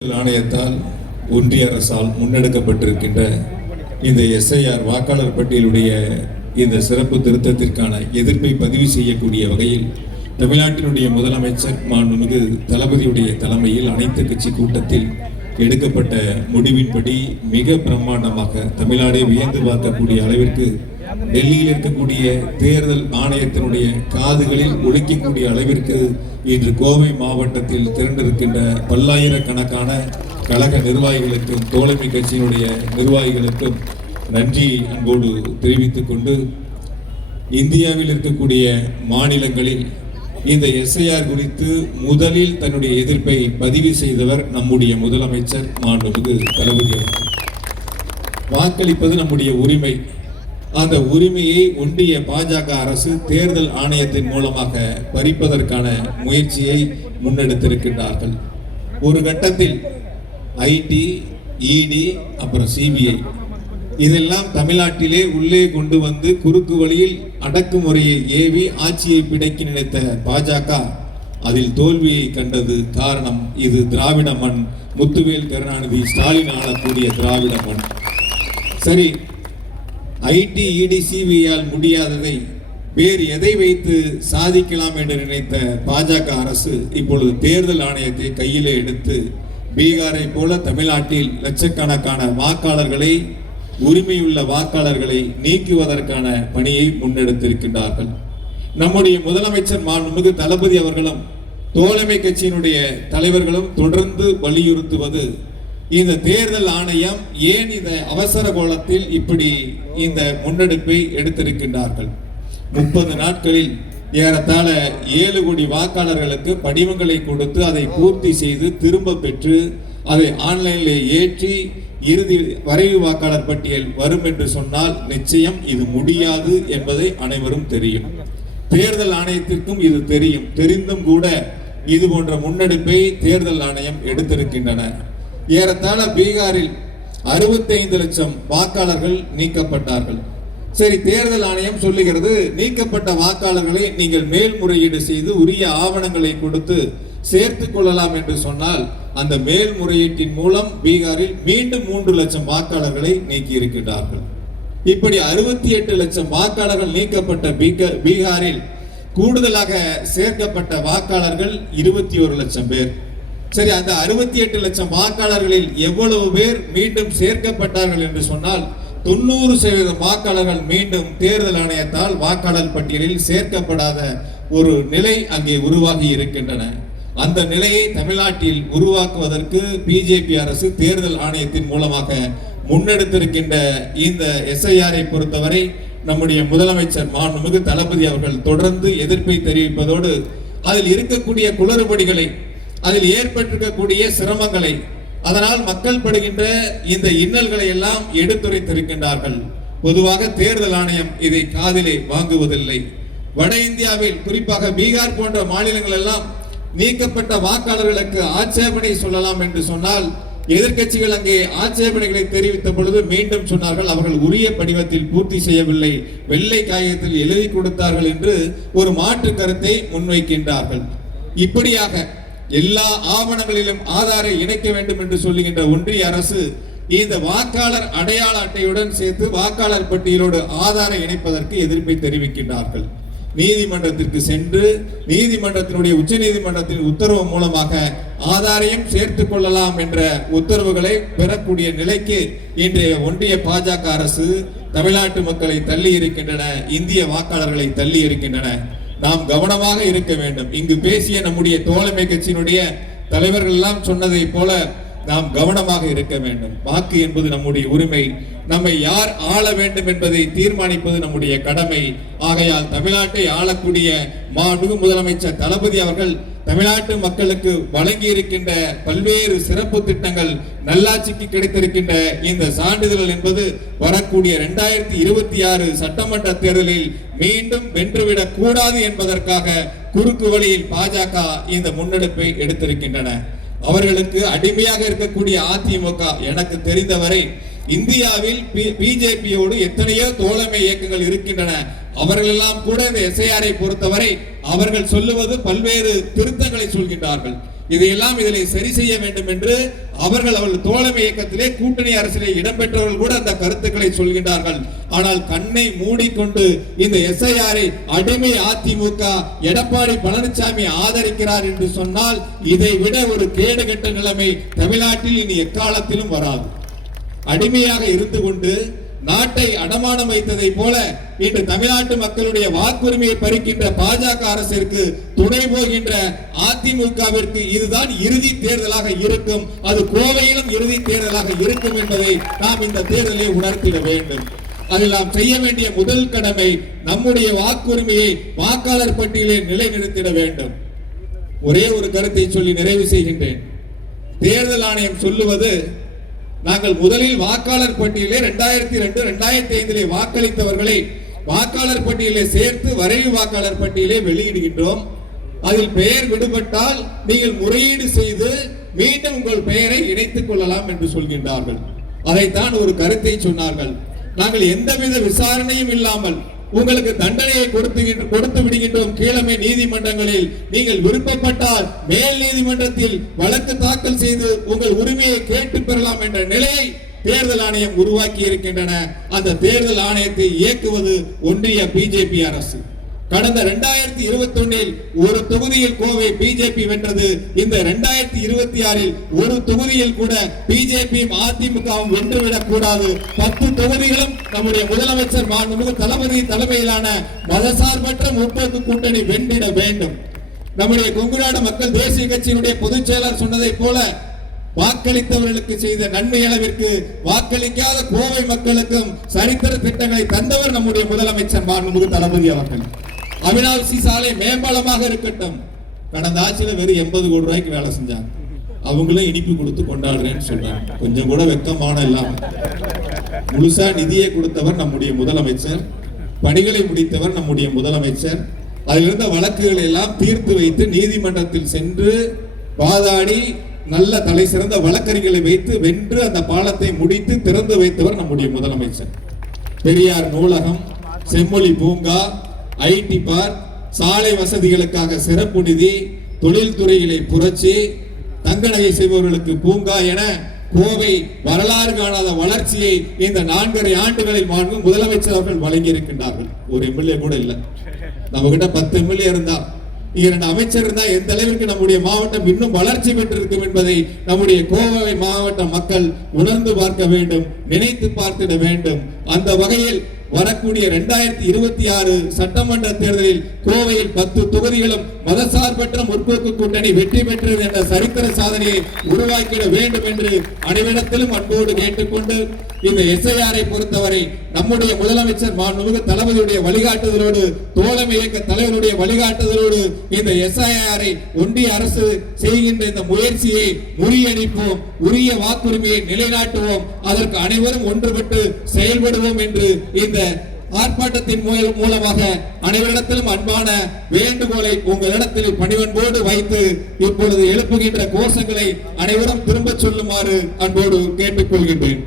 ஆணையத்தால் ஒன்றிய அரசால் முன்னெடுக்கப்பட்டிருக்கின்ற இந்த எஸ்ஐஆர் வாக்காளர் பட்டியலுடைய இந்த சிறப்பு திருத்தத்திற்கான எதிர்ப்பை பதிவு செய்யக்கூடிய வகையில் தமிழ்நாட்டினுடைய முதலமைச்சர் மாண்புமிகு தளபதியுடைய தலைமையில் அனைத்து கட்சி கூட்டத்தில் எடுக்கப்பட்ட முடிவின்படி மிக பிரம்மாண்டமாக தமிழ்நாடே வியந்து பார்க்கக்கூடிய அளவிற்கு டெல்லியில் இருக்கக்கூடிய தேர்தல் ஆணையத்தினுடைய காதுகளில் ஒலிக்கக்கூடிய அளவிற்கு இன்று கோவை மாவட்டத்தில் திரண்டிருக்கின்ற பல்லாயிரக்கணக்கான கழக நிர்வாகிகளுக்கும் தோழமை கட்சியினுடைய நிர்வாகிகளுக்கும் நன்றி அன்போடு தெரிவித்துக் கொண்டு இந்தியாவில் இருக்கக்கூடிய மாநிலங்களில் இந்த எஸ்ஐஆர் குறித்து முதலில் தன்னுடைய எதிர்ப்பை பதிவு செய்தவர் நம்முடைய முதலமைச்சர் மாண்புமிகு தளபதி அவர்கள். வாக்களிப்பது நம்முடைய உரிமை. அந்த உரிமையை ஒன்றிய பாஜக அரசு தேர்தல் ஆணையத்தின் மூலமாக பறிப்பதற்கான முயற்சியை முன்னெடுத்திருக்கின்றார்கள். ஒரு கட்டத்தில் ஐடி, இடி, அப்புறம் சிபிஐ இதெல்லாம் தமிழ்நாட்டிலே உள்ளே கொண்டு வந்து குறுக்கு வழியில் அடக்குமுறையை ஏவி ஆட்சியை பிடிக்க நினைத்த பாஜக அதில் தோல்வியை கண்டது. காரணம், இது திராவிட மண், முத்துவேல் கருணாநிதி ஸ்டாலின் ஆளக்கூடிய திராவிட மண். சரி, ஐடி, இடி, சிபிஐயால் முடியாததை வேறு எதை வைத்து சாதிக்கலாம் என்று நினைத்த பாஜக அரசு இப்பொழுது தேர்தல் ஆணையத்தை கையிலே எடுத்து பீகாரை போல தமிழ்நாட்டில் லட்சக்கணக்கான வாக்காளர்களை, உரிமையுள்ள வாக்காளர்களை நீக்குவதற்கான பணியை முன்னெடுத்திருக்கின்றார்கள். நம்முடைய முதலமைச்சர் மாண்புமிகு தளபதி அவர்களும் தோழமை கட்சியினுடைய தலைவர்களும் தொடர்ந்து வலியுறுத்துவது, இந்த தேர்தல் ஆணையம் ஏன் இந்த அவசர கோலத்தில் இப்படி இந்த முன்னெடுப்பை எடுத்திருக்கின்றார்கள். 30 நாட்களில் ஏறத்தாழ 7 கோடி வாக்காளர்களுக்கு படிவங்களை கொடுத்து அதை பூர்த்தி செய்து திரும்ப பெற்று அதை ஆன்லைனில் ஏற்றி இறுதி வரைவு வாக்காளர் பட்டியல் வரும் என்று சொன்னால் நிச்சயம் இது முடியாது என்பதை அனைவரும் தெரியும். தேர்தல் ஆணையத்திற்கும் இது தெரியும். தெரிந்தும் கூட இது போன்ற முன்னெடுப்பை தேர்தல் ஆணையம் எடுத்திருக்கின்றன. ஏறத்தாழ பீகாரில் 65 லட்சம் வாக்காளர்கள் நீக்கப்பட்டார்கள். சரி, தேர்தல் ஆணையம் சொல்லுகிறது, நீக்கப்பட்ட வாக்காளர்களை நீங்கள் மேல்முறையீடு செய்து உரிய ஆவணங்களை கொடுத்து சேர்த்துக் கொள்ளலாம் என்று சொன்னால் அந்த மேல்முறையீட்டின் மூலம் பீகாரில் மீண்டும் 3 லட்சம் வாக்காளர்களை நீக்கி இருக்கிறார்கள். இப்படி 68 லட்சம் வாக்காளர்கள் நீக்கப்பட்ட பீகாரில் கூடுதலாக சேர்க்கப்பட்ட வாக்காளர்கள் 21 லட்சம் பேர். சரி, அந்த 68 லட்சம் வாக்காளர்களில் எவ்வளவு பேர் மீண்டும் சேர்க்கப்பட்டார்கள் என்று சொன்னால் 90% வாக்காளர்கள் மீண்டும் தேர்தல் ஆணையத்தால் வாக்காளர் பட்டியலில் சேர்க்கப்படாத ஒரு நிலை அங்கே உருவாகி இருக்கின்றன. அந்த நிலையை தமிழ்நாட்டில் உருவாக்குவதற்கு பிஜேபி அரசு தேர்தல் ஆணையத்தின் மூலமாக முன்னெடுத்திருக்கின்ற இந்த எஸ்ஐஆரை பொறுத்தவரை நம்முடைய முதலமைச்சர் மாண்புமிகு தளபதி அவர்கள் தொடர்ந்து எதிர்ப்பை தெரிவிப்பதோடு அதில் இருக்கக்கூடிய குளறுபடிகளை, அதில் ஏற்பட்டிருக்கக்கூடிய சிரமங்களை, அதனால் மக்கள் படுகின்ற இந்த இன்னல்களை எல்லாம் எடுத்துரைத்திருக்கின்றார்கள். பொதுவாக தேர்தல் ஆணையம் இதை காதிலே வாங்குவதில்லை. வட இந்தியாவில் குறிப்பாக பீகார் போன்ற மாநிலங்கள் எல்லாம் நீக்கப்பட்ட வாக்காளர்களுக்கு ஆட்சேபனை சொல்லலாம் என்று சொன்னால் எதிர்க்கட்சிகள் அங்கே ஆட்சேபனைகளை தெரிவித்த பொழுது மீண்டும் சொன்னார்கள், அவர்கள் உரிய படிவத்தில் பூர்த்தி செய்யவில்லை, வெள்ளை காகிதத்தில் எழுதி கொடுத்தார்கள் என்று ஒரு மாற்று கருத்தை முன்வைக்கின்றார்கள். இப்படியாக எல்லா ஆவணங்களிலும் ஆதாரை இணைக்க வேண்டும் என்று சொல்லுகின்ற ஒன்றிய அரசு இந்த வாக்காளர் அடையாள அட்டையுடன் சேர்த்து வாக்காளர் பட்டியலோடு ஆதாரை இணைப்பதற்கு எதிர்ப்பை தெரிவிக்கின்றார்கள். நீதிமன்றத்திற்கு சென்று நீதிமன்றத்தினுடைய உச்ச நீதிமன்றத்தின் உத்தரவு மூலமாக ஆதாரையும் சேர்த்துக் கொள்ளலாம் என்ற உத்தரவுகளை பெறக்கூடிய நிலைக்கு இன்றைய ஒன்றிய பாஜக அரசு தமிழ்நாட்டு மக்களை தள்ளி இருக்கின்றன, இந்திய வாக்காளர்களை தள்ளி இருக்கின்றன. நாம் கவனமாக இருக்க வேண்டும். இங்கு பேசிய நம்முடைய தோழமை கட்சியினுடைய தலைவர்கள் எல்லாம் சொன்னதை போல நாம் கவனமாக இருக்க வேண்டும். வாக்கு என்பது நம்முடைய உரிமை. நம்மை யார் ஆள வேண்டும் என்பதை தீர்மானிப்பது நம்முடைய கடமை. ஆகையால் தமிழ்நாட்டை ஆளக்கூடிய மாண்புமிகு முதலமைச்சர் தளபதி அவர்கள் தமிழ்நாட்டு மக்களுக்கு வழங்கி இருக்கின்ற பல்வேறு சிறப்பு திட்டங்கள், நல்லாட்சிக்கு கிடைத்திருக்கின்ற இந்த சான்றிதழ்கள் என்பது வரக்கூடிய 2026 சட்டமன்ற தேர்தலில் மீண்டும் வென்றுவிடக் கூடாது என்பதற்காக குறுக்கு வழியில் பாஜக இந்த முன்னெடுப்பை எடுத்திருக்கின்றன. அவர்களுக்கு அடிமையாக இருக்கக்கூடிய அதிமுக எனக்கு தெரிந்தவரை இந்தியாவில் பிஜேபியோடு எத்தனையோ தோழமை இயக்கங்கள் இருக்கின்றன. அவர்கள் எல்லாம் கூட இந்த எஸ்ஐஆரை பொறுத்தவரை அவர்கள் சொல்லுவது பல்வேறு திருத்தங்களை சொல்கின்றார்கள். இதையெல்லாம் இதிலே சரி செய்ய வேண்டும் என்று அவர்கள் தோழமை இயக்கத்திலே கூட்டணி அரசிலே இடம்பெற்றவர்கள் கூட அந்த கருத்துக்களை சொல்கின்றார்கள். ஆனால் கண்ணை மூடிக்கொண்டு இந்த எஸ்ஐஆரை அடிமை அதிமுக எடப்பாடி பழனிசாமி ஆதரிக்கிறார் என்று சொன்னால் இதை விட ஒரு கேடுகெட்ட நிலைமை தமிழ்நாட்டில் இனி எக்காலத்திலும் வராது. அடிமையாக இருந்து கொண்டு நாட்டை அடமானம் வைத்ததை போல இன்று தமிழ்நாட்டு மக்களுடைய வாக்குரிமையை பறிக்கின்ற பாஜக அரசிற்கு துணை போகின்ற அதிமுகவிற்கு இதுதான் இறுதி தேர்தலாக இருக்கும். அது கோவையிலும் இறுதி தேர்தலாக இருக்கும் என்பதை நாம் இந்த தேர்தலை உணர்த்திட வேண்டும். அதில் நாம் செய்ய வேண்டிய முதல் கடமை நம்முடைய வாக்குரிமையை வாக்காளர் பட்டியலில் நிலைநிறுத்திட வேண்டும். ஒரே ஒரு கருத்தை சொல்லி நிறைவு செய்கின்றேன். தேர்தல் ஆணையம் சொல்லுவது, நாங்கள் முதலில் வாக்காளர் பட்டியலே 2002, 2005 வாக்களித்தவர்களை வாக்காளர் பட்டியலை சேர்த்து வரைவு வாக்காளர் பட்டியலை வெளியிடுகின்றோம். அதில் பெயர் விடுபட்டால் நீங்கள் முறையீடு செய்து மீண்டும் உங்கள் பெயரை இணைத்துக் கொள்ளலாம் என்று சொல்கின்றார்கள். அதைத்தான் ஒரு கருத்தை சொன்னார்கள். நாங்கள் எந்தவித விசாரணையும் இல்லாமல் உங்களுக்கு தண்டனையை கொடுத்து விடுகின்றோம் கீழமை நீதிமன்றங்களில். நீங்கள் விருப்பப்பட்டால் மேல் நீதிமன்றத்தில் வழக்கு தாக்கல் செய்து உங்கள் உரிமையை கேட்டு பெறலாம் என்ற நிலையை தேர்தல் ஆணையம் உருவாக்கி இருக்கின்றன. அந்த தேர்தல் ஆணையத்தை இயக்குவது ஒன்றிய பிஜேபி அரசு. கடந்த 2021 ஒரு தொகுதியில் கோவை பிஜேபி வென்றது. இந்த 2026 ஒரு தொகுதியில் கூட பிஜேபியும் அதிமுகவும் வென்றுவிடக் கூடாது. 10 தொகுதிகளும் நம்முடைய முதலமைச்சர் மாண்புமிகு தளபதி தலைமையிலான மதசார்பற்ற முற்போக்கு கூட்டணி வென்றிட வேண்டும். நம்முடைய கொங்குநாடு மக்கள் தேசிய கட்சியினுடைய பொதுச் செயலர் சொன்னதை போல வாக்களித்தவர்களுக்கு செய்த நன்மை அளவிற்கு வாக்களிக்காத கோவை மக்களுக்கும் சரித்திர திட்டங்களை தந்தவர் நம்முடைய முதலமைச்சர் மாண்புமிகு தளபதி அவர்கள். அவினாசி சாலை மேம்பாலமாக இருக்கட்டும், கடந்த ஆட்சியில் வெறும் 80 கோடி ரூபாய்க்கு வேலை செஞ்சாங்க. அவங்களும் இனிப்பு கொடுத்து கொண்டாடுறேன்னு சொல்றாங்க. கொஞ்சம் கூட வெக்கமான இல்லாம முழுசா நிதியை கொடுத்தவர் நம்முடைய முதலமைச்சர், பணிகளை முடித்தவர் நம்முடைய முதலமைச்சர். அதிலிருந்த வழக்குகளை எல்லாம் தீர்த்து வைத்து நீதிமன்றத்தில் சென்று வாதாடி நல்ல தலை சிறந்த வழக்கறிஞர்களை வைத்து வென்று அந்த பாலத்தை முடித்து திறந்து வைத்தவர் நம்முடைய முதலமைச்சர். பெரியார் நூலகம், செம்மொழி பூங்கா, ஐடி பார்க், சாலை வசதிகளுக்காக சிறப்பு நிதி, தொழில்துறைகளை புரட்சி, தங்க நகை செய்பவர்களுக்கு பூங்கா என கோவை வரலாறு காணாத வளர்ச்சியை இந்த 4.5 ஆண்டுகளில் முதலமைச்சர் அவர்கள் வழங்கி இருக்கின்றார்கள். ஒரு எம்எல்ஏ கூட இல்ல. நம்ம கிட்ட 10 எம்எல்ஏ இருந்தா, 2 அமைச்சர் இருந்தா எந்த அளவிற்கு நம்முடைய மாவட்டம் இன்னும் வளர்ச்சி பெற்றிருக்கும் என்பதை நம்முடைய கோவை மாவட்ட மக்கள் உணர்ந்து பார்க்க வேண்டும், நினைத்து பார்த்திட வேண்டும். அந்த வகையில் வரக்கூடிய 2026 சட்டமன்ற தேர்தலில் கோவையில் 10 தொகுதிகளும் மதசார்பற்ற முற்போக்கு கூட்டணி வெற்றி பெற்றது என்ற சரித்திர சாதனையை உருவாக்கிட வேண்டும் என்று அனைவரிடத்திலும் அன்போடு கேட்டுக்கொண்டு, இந்த எஸ்ஐஆரை பொறுத்தவரை நம்முடைய முதலமைச்சர் மாண்புமிகு தளபதியுடைய வழிகாட்டுதலோடு, தோழமை இயக்க தலைவருடைய வழிகாட்டுதலோடு இந்த எஸ்ஐஆரை ஒன்றிய அரசு செய்கின்ற இந்த முயற்சியை முறியடிப்போம், உரிய வாக்குரிமையை நிலைநாட்டுவோம், அதற்கு அனைவரும் ஒன்றுபட்டு செயல்படுவோம் என்று இந்த ஆர்ப்பாட்டத்தின் மூலமாக அனைவரிடத்திலும் அன்பான வேண்டுகோளை உங்களிடத்தில் பணிவன்போடு வைத்து இப்பொழுது எழுப்புகின்ற கோஷங்களை அனைவரும் திரும்ப சொல்லுமாறு அன்போடு கேட்டுக்கொள்கின்றேன்.